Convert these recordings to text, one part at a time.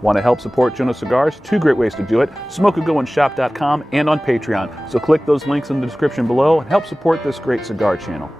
Want to help support Jonose Cigars? Two great ways to do it: smokeagoandshop.com and on Patreon. So click those links in the description below and help support this great cigar channel.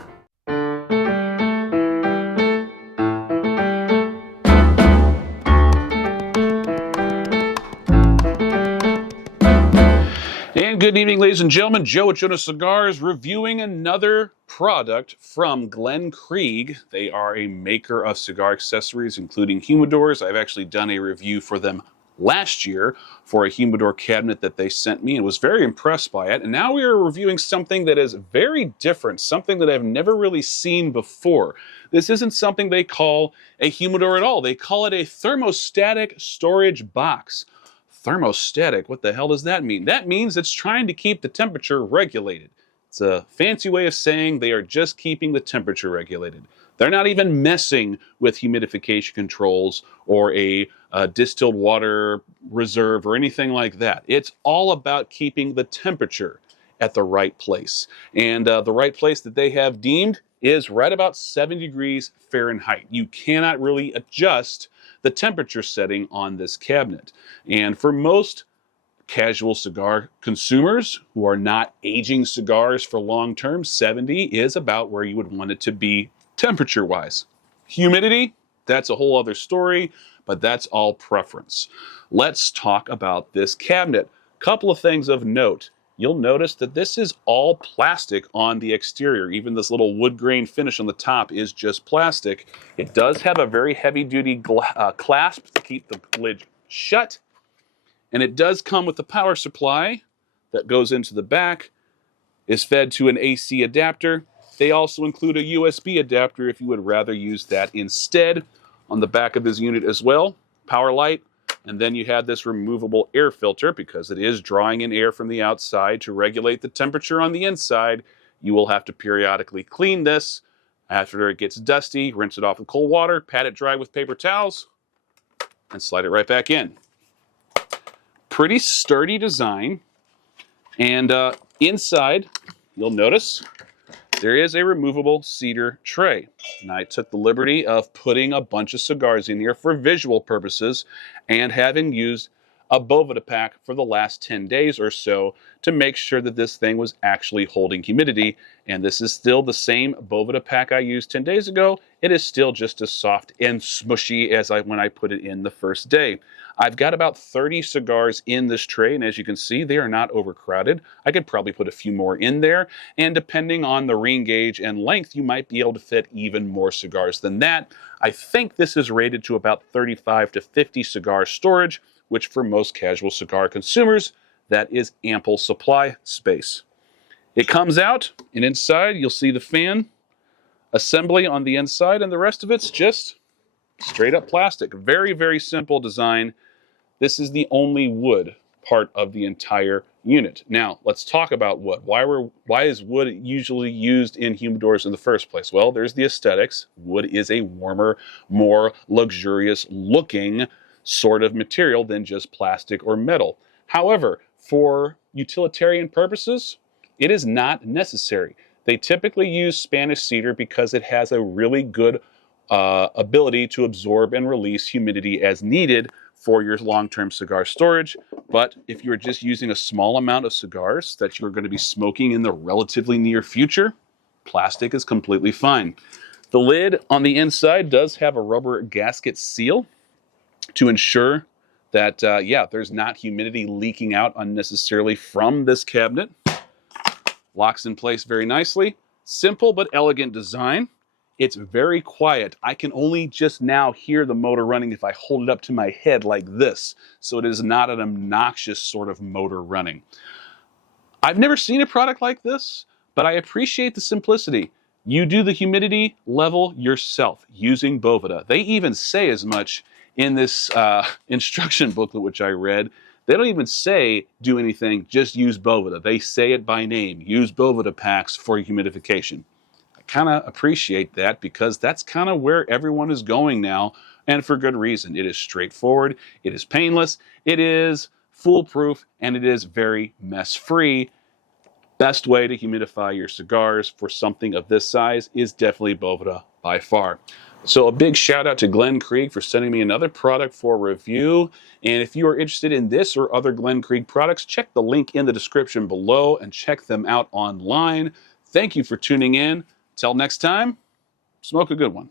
And good evening, ladies and gentlemen. Joe at Jonose Cigars reviewing another product from Glencreag. They are a maker of cigar accessories, including humidors. I've actually done a review for them last year for a humidor cabinet that they sent me and was very impressed by it. And now we are reviewing something that is very different, something that I've never really seen before. This isn't something they call a humidor at all. They call it a thermostatic storage box. Thermostatic, what the hell does that mean? That means it's trying to keep the temperature regulated. It's a fancy way of saying they are just keeping the temperature regulated. They're not even messing with humidification controls or a distilled water reserve or anything like that. It's all about keeping the temperature at the right place. And the right place that they have deemed is right about 70 degrees Fahrenheit. You cannot really adjust the temperature setting on this cabinet. And for most casual cigar consumers who are not aging cigars for long term, 70 is about where you would want it to be temperature-wise. Humidity, that's a whole other story, but that's all preference. Let's talk about this cabinet. Couple of things of note. You'll notice that this is all plastic on the exterior. Even this little wood grain finish on the top is just plastic. It does have a very heavy-duty clasp to keep the lid shut. And it does come with a power supply that goes into the back, is fed to an AC adapter. They also include a USB adapter if you would rather use that instead. On the back of this unit as well, power light. And then you have this removable air filter because it is drawing in air from the outside to regulate the temperature on the inside. You will have to periodically clean this. After it gets dusty, rinse it off with cold water, pat it dry with paper towels, and slide it right back in. Pretty sturdy design. And inside, you'll notice there is a removable cedar tray. And I took the liberty of putting a bunch of cigars in here for visual purposes and having used a Boveda pack for the last 10 days or so to make sure that this thing was actually holding humidity. And this is still the same Boveda pack I used 10 days ago. It is still just as soft and smushy as when I put it in the first day. I've got about 30 cigars in this tray, and as you can see, they are not overcrowded. I could probably put a few more in there, and depending on the ring gauge and length, you might be able to fit even more cigars than that. I think this is rated to about 35 to 50 cigar storage, which for most casual cigar consumers, that is ample supply space. It comes out, and inside you'll see the fan assembly on the inside, and the rest of it's just straight up plastic. Very, very simple design. This is the only wood part of the entire unit. Now, let's talk about wood. Why is wood usually used in humidors in the first place? Well, there's the aesthetics. Wood is a warmer, more luxurious looking sort of material than just plastic or metal. However, for utilitarian purposes, it is not necessary. They typically use Spanish cedar because it has a really good ability to absorb and release humidity as needed for your long-term cigar storage. But if you're just using a small amount of cigars that you're going to be smoking in the relatively near future, plastic is completely fine. The lid on the inside does have a rubber gasket seal to ensure that, there's not humidity leaking out unnecessarily from this cabinet. Locks in place very nicely. Simple but elegant design. It's very quiet. I can only just now hear the motor running if I hold it up to my head like this. So it is not an obnoxious sort of motor running. I've never seen a product like this, but I appreciate the simplicity. You do the humidity level yourself using Boveda. They even say as much in this instruction booklet, which I read. They don't even say do anything, just use Boveda. They say it by name. Use Boveda packs for humidification. Kind of appreciate that because that's kind of where everyone is going now, and for good reason. It is straightforward, it is painless, it is foolproof, and it is very mess-free. Best way to humidify your cigars for something of this size is definitely Boveda by far. So a big shout out to Glencreag for sending me another product for review. And if you are interested in this or other Glencreag products, check the link in the description below and check them out online. Thank you for tuning in. Till next time, smoke a good one.